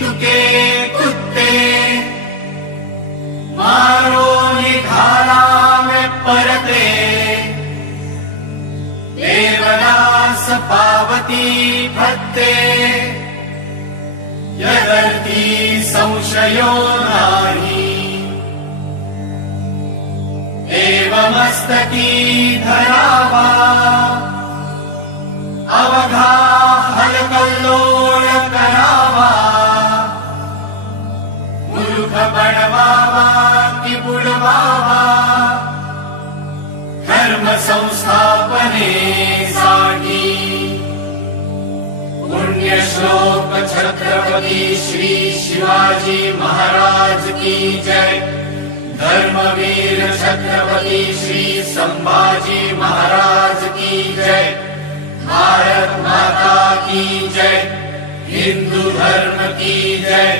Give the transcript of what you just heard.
तुके कुत्ते मारो निघाला में परते देवदास पावती फत्ते यदर्थी संशयो नाही एवमस्तकी धरावा अवघा हलकल्लोळ करावा मूर्ख बनवावा की बुडवावा धर्म संस्थापनेसाठी पुण्यश्लोक छत्रपती श्री शिवाजी महाराज की जय धर्मवीर छत्रपती श्री संभाजी महाराज की जय भारत माता की जय हिंदू धर्म की जय।